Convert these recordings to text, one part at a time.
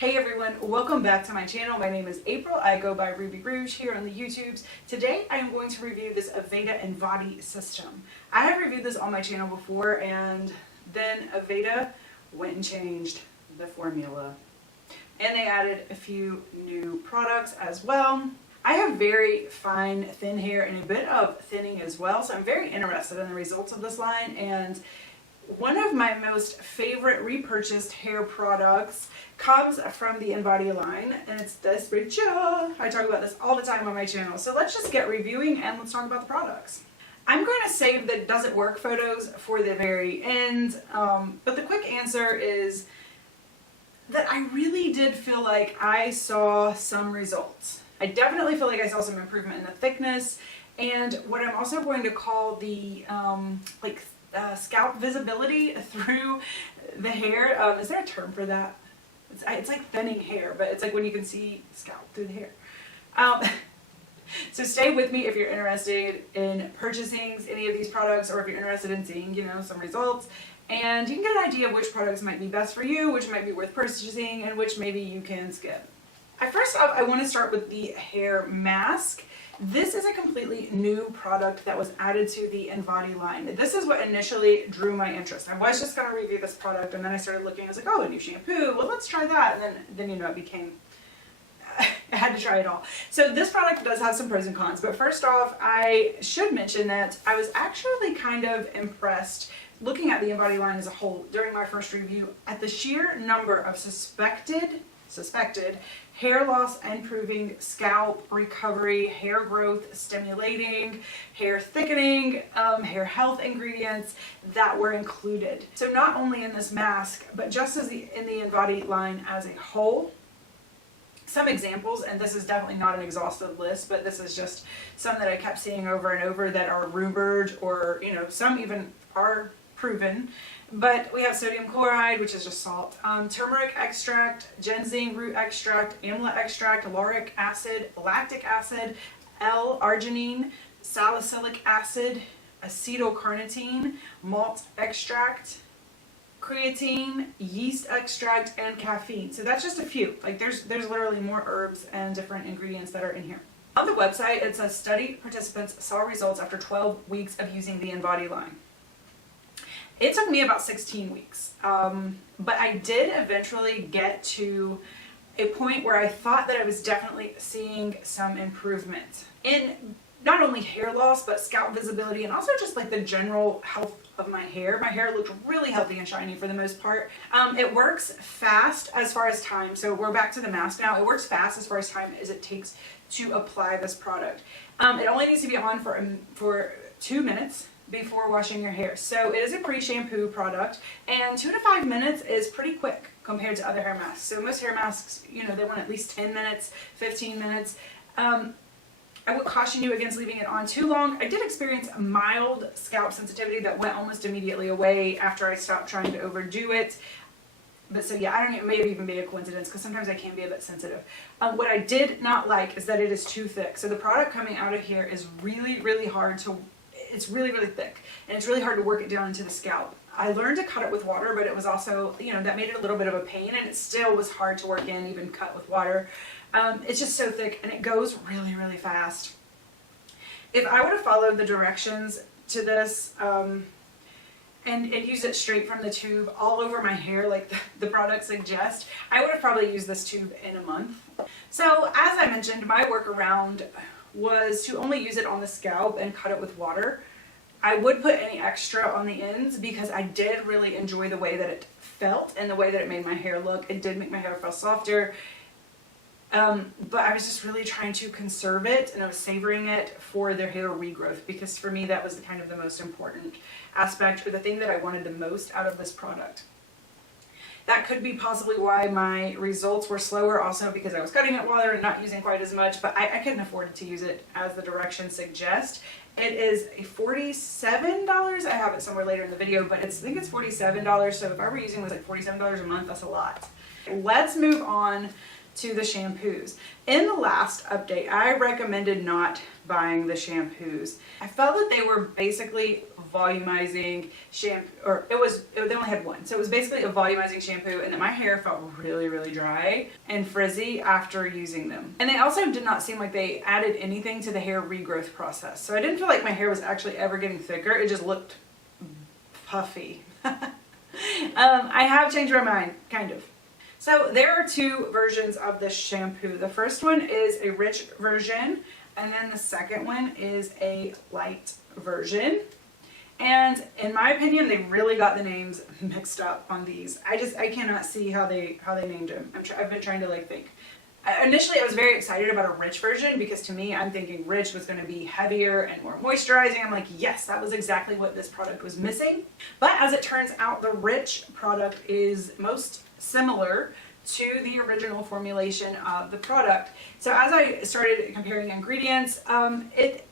Hey everyone, welcome back to my channel. My name is April. I go by Ruby Rouge here on the YouTubes. Today I am going to review this Aveda Invati System. I have reviewed this on my channel before, and then Aveda went and changed the formula. And they added a few new products as well. I have very fine thin hair and a bit of thinning as well, so I'm very interested in the results of this line. And one of my most favorite repurchased hair products comes from the Invati line, and it's this breakage. I talk about this all the time on my channel. So let's just get reviewing and let's talk about the products. I'm going to save the does it work photos for the very end, but the quick answer is that I really did feel like I saw some results. I definitely feel like I saw some improvement in the thickness, and what I'm also going to call the scalp visibility through the hair. Is there a term for that? It's like thinning hair, but it's like when you can see scalp through the hair. So stay with me if you're interested in purchasing any of these products, or if you're interested in seeing, some results. And you can get an idea of which products might be best for you, which might be worth purchasing, and which maybe you can skip. First off, I want to start with the hair mask. This is a completely new product that was added to the Invati line. This is what initially drew my interest. I was just going to review this product, and then I started looking. I was like, oh, a new shampoo. Well, let's try that. And then it became, I had to try it all. So this product does have some pros and cons. But first off, I should mention that I was actually kind of impressed looking at the Invati line as a whole during my first review at the sheer number of suspected hair loss improving, scalp recovery, hair growth stimulating, hair thickening, hair health ingredients that were included. So not only in this mask, but just as in the Invati line as a whole. Some examples, and this is definitely not an exhaustive list, but this is just some that I kept seeing over and over that are rumored, or some even are proven. But we have sodium chloride, which is just salt, turmeric extract, ginseng root extract, amla extract, lauric acid, lactic acid, L-arginine, salicylic acid, acetylcarnitine, malt extract, creatine, yeast extract, and caffeine. So that's just a few. There's literally more herbs and different ingredients that are in here. On the website, it says study participants saw results after 12 weeks of using the Invati line. It took me about 16 weeks, but I did eventually get to a point where I thought that I was definitely seeing some improvement in not only hair loss, but scalp visibility, and also just the general health of my hair. My hair looked really healthy and shiny for the most part. It works fast as far as time, so we're back to the mask now. It works fast as far as time as it takes to apply this product. It only needs to be on for 2 minutes before washing your hair. So it is a pre-shampoo product, and 2 to 5 minutes is pretty quick compared to other hair masks. So most hair masks, they want at least 10 minutes, 15 minutes. I would caution you against leaving it on too long. I did experience a mild scalp sensitivity that went almost immediately away after I stopped trying to overdo it. But so yeah, I don't know, it may have even been a coincidence, because sometimes I can be a bit sensitive. What I did not like is that it is too thick. So the product coming out of here is really, really hard to, it's really, really thick, and it's really hard to work it down into the scalp. I learned to cut it with water, but it was also, that made it a little bit of a pain, and it still was hard to work in, even cut with water. It's just so thick, and it goes really, really fast. If I would have followed the directions to this, and use it straight from the tube all over my hair like the product suggests, I would have probably used this tube in a month. So as I mentioned, my workaround was to only use it on the scalp and cut it with water. I would put any extra on the ends because I did really enjoy the way that it felt and the way that it made my hair look. It did make my hair feel softer. But I was just really trying to conserve it, and I was savoring it for their hair regrowth, because for me that was kind of the most important aspect, or the thing that I wanted the most out of this product. That could be possibly why my results were slower, also because I was cutting it water and not using quite as much, but I couldn't afford to use it as the directions suggest. It is a $47. I have it somewhere later in the video, but I think it's $47. So if I were using this $47 a month, that's a lot. Let's move on to the shampoos. In the last update, I recommended not buying the shampoos. I felt that they were basically volumizing shampoo, or they only had one. So it was basically a volumizing shampoo, and that my hair felt really, really dry and frizzy after using them. And they also did not seem like they added anything to the hair regrowth process. So I didn't feel like my hair was actually ever getting thicker. It just looked puffy. I have changed my mind, kind of. So there are two versions of this shampoo. The first one is a rich version, and then the second one is a light version. And in my opinion, they really got the names mixed up on these. I cannot see how they named them. I've been trying to like think. Initially, I was very excited about a rich version because to me, I'm thinking rich was going to be heavier and more moisturizing. I'm like, yes, that was exactly what this product was missing. But as it turns out, the rich product is most similar to the original formulation of the product. So as I started comparing ingredients, it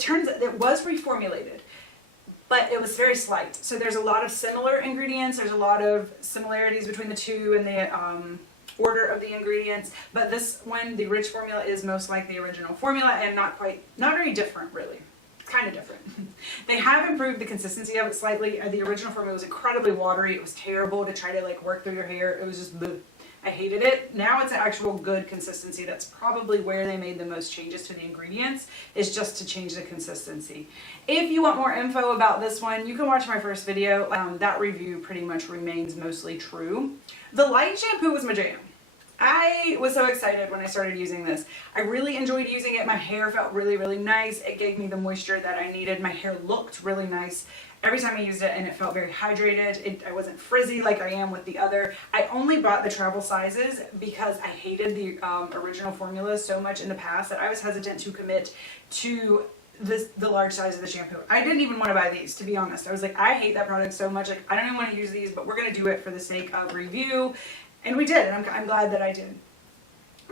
turns out it was reformulated, but it was very slight. So there's a lot of similar ingredients. There's a lot of similarities between the two and the order of the ingredients, but this one, the rich formula, is most like the original formula and not very different really. It's kind of different. They have improved the consistency of it slightly. The original formula was incredibly watery. It was terrible to try to like work through your hair. It was just bleh. I hated it. Now it's an actual good consistency. That's probably where they made the most changes to the ingredients, is just to change the consistency. If you want more info about this one, you can watch my first video. That review pretty much remains mostly true. The light shampoo was my jam. I was so excited when I started using this. I really enjoyed using it. My hair felt really, really nice. It gave me the moisture that I needed. My hair looked really nice every time I used it, and it felt very hydrated. I wasn't frizzy like I am with the other. I only bought the travel sizes because I hated the original formula so much in the past that I was hesitant to commit to the large size of the shampoo. I didn't even want to buy these, to be honest. I was like, I hate that product so much. Like, I don't even want to use these, but we're going to do it for the sake of review. And we did, and I'm glad that I did.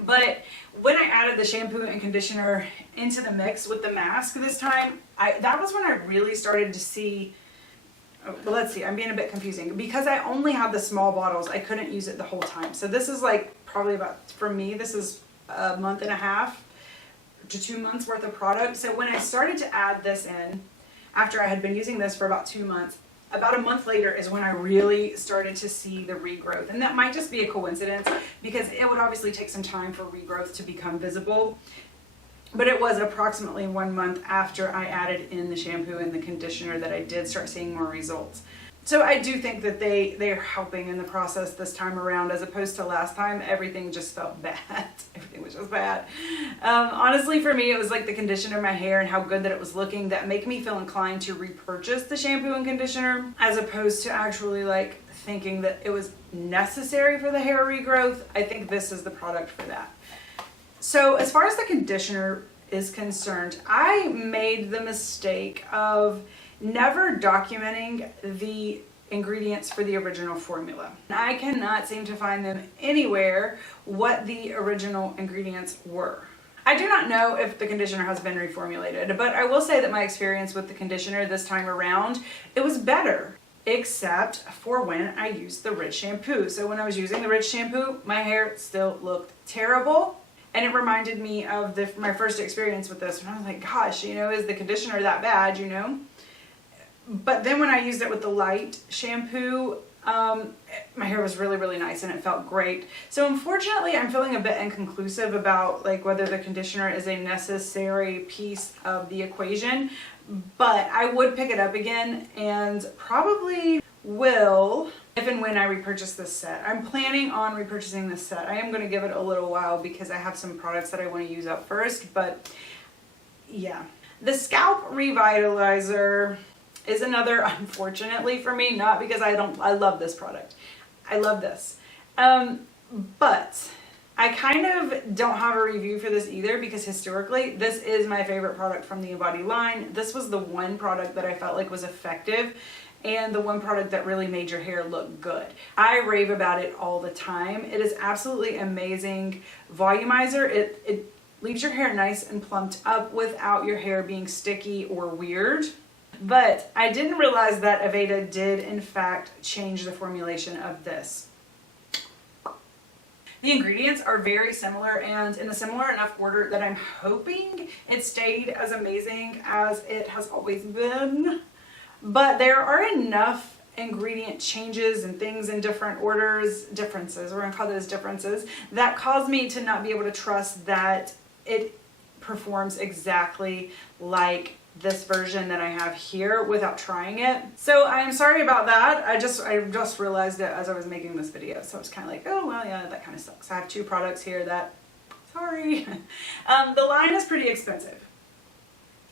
But when I added the shampoo and conditioner into the mix with the Masque this time, that was when I really started to see, well, let's see, I'm being a bit confusing. Because I only had the small bottles, I couldn't use it the whole time. So this is like probably about, for me, this is a month and a half to 2 months worth of product. So when I started to add this in, after I had been using this for about 2 months, about a month later is when I really started to see the regrowth. And that might just be a coincidence because it would obviously take some time for regrowth to become visible. But it was approximately 1 month after I added in the shampoo and the conditioner that I did start seeing more results. So I do think that they are helping in the process this time around, as opposed to last time. Everything just felt bad. Everything was just bad. Honestly, for me, it was like the conditioner in my hair and how good that it was looking that make me feel inclined to repurchase the shampoo and conditioner, as opposed to actually like thinking that it was necessary for the hair regrowth. I think this is the product for that. So as far as the conditioner is concerned, I made the mistake of never documenting the ingredients for the original formula. I cannot seem to find them anywhere what the original ingredients were. I do not know if the conditioner has been reformulated, but I will say that my experience with the conditioner this time around, it was better, except for when I used the rich shampoo. So when I was using the rich shampoo, my hair still looked terrible. And it reminded me of my first experience with this. And I was like, gosh, you know, is the conditioner that bad, you know? But then when I used it with the light shampoo, my hair was really, really nice and it felt great. So unfortunately, I'm feeling a bit inconclusive about like whether the conditioner is a necessary piece of the equation, but I would pick it up again and probably will if and when I repurchase this set. I'm planning on repurchasing this set. I am going to give it a little while because I have some products that I want to use up first, but yeah. The Scalp Revitalizer is another, unfortunately for me, not because I love this product. I love this. But I kind of don't have a review for this either because historically, this is my favorite product from the Invati line. This was the one product that I felt like was effective and the one product that really made your hair look good. I rave about it all the time. It is absolutely amazing volumizer. It leaves your hair nice and plumped up without your hair being sticky or weird. But I didn't realize that Aveda did in fact change the formulation of this. The ingredients are very similar and in a similar enough order that I'm hoping it stayed as amazing as it has always been. But there are enough ingredient changes and things in different differences, we're gonna call those differences, that cause me to not be able to trust that it performs exactly like this version that I have here without trying it. So I am sorry about that. I just realized it as I was making this video. So I was kind of like, oh, well, yeah, that kind of sucks. I have two products here that, sorry. The line is pretty expensive.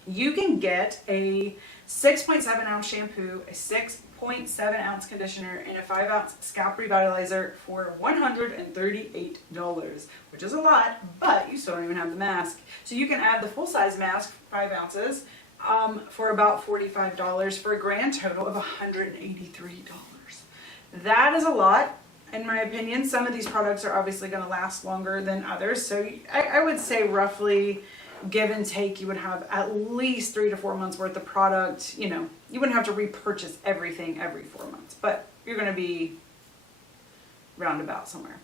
You can get a 6.7 ounce shampoo, a 6.7 ounce conditioner, and a 5 ounce Scalp Revitalizer for $138, which is a lot, but you still don't even have the mask. So you can add the full size mask, 5 ounces, for about $45 for a grand total of $183. That is a lot, in my opinion. Some of these products are obviously going to last longer than others, so I would say roughly, give and take, you would have at least 3 to 4 months worth of product. You know, you wouldn't have to repurchase everything every 4 months, but you're going to be roundabout somewhere.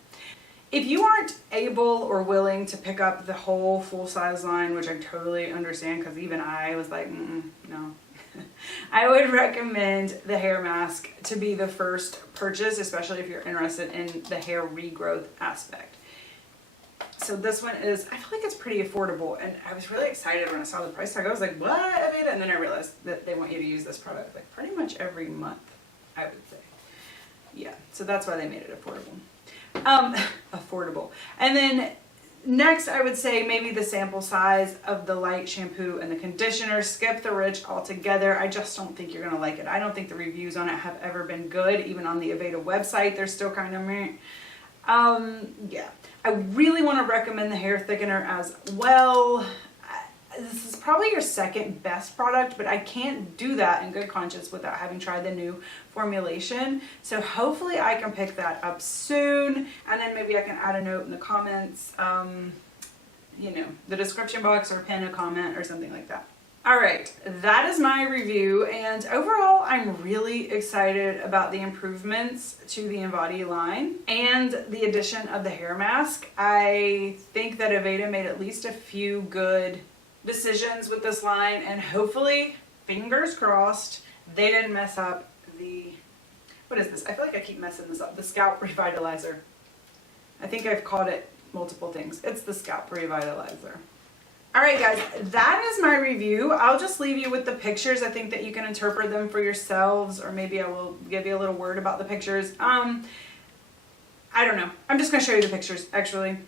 If you aren't able or willing to pick up the whole full-size line, which I totally understand because even I was like, no. I would recommend the hair mask to be the first purchase, especially if you're interested in the hair regrowth aspect. So this one is, I feel like it's pretty affordable, and I was really excited when I saw the price tag. I was like, what, Aveda? And then I realized that they want you to use this product like pretty much every month, I would say. Yeah, so that's why they made it affordable. Affordable. And then next, I would say maybe the sample size of the light shampoo and the conditioner. Skip the rich altogether. I just don't think you're going to like it. I don't think the reviews on it have ever been good. Even on the Aveda website, they're still kind of meh. Yeah. I really want to recommend the hair thickener as well. This is probably your second best product, but I can't do that in good conscience without having tried the new formulation. So hopefully I can pick that up soon, and then maybe I can add a note in the comments, you know, the description box, or pin a comment or something like that. All right, that is my review, and overall I'm really excited about the improvements to the Invati line and the addition of the hair mask. I think that Aveda made at least a few good decisions with this line, and hopefully, fingers crossed, they didn't mess up the, what is this? I feel like I keep messing this up. The Scalp Revitalizer. I think I've called it multiple things. It's the Scalp Revitalizer. Alright guys, that is my review. I'll just leave you with the pictures. I think that you can interpret them for yourselves, or maybe I will give you a little word about the pictures. I don't know. I'm just going to show you the pictures, actually.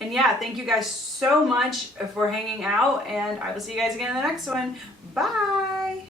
And yeah, thank you guys so much for hanging out, and I will see you guys again in the next one. Bye!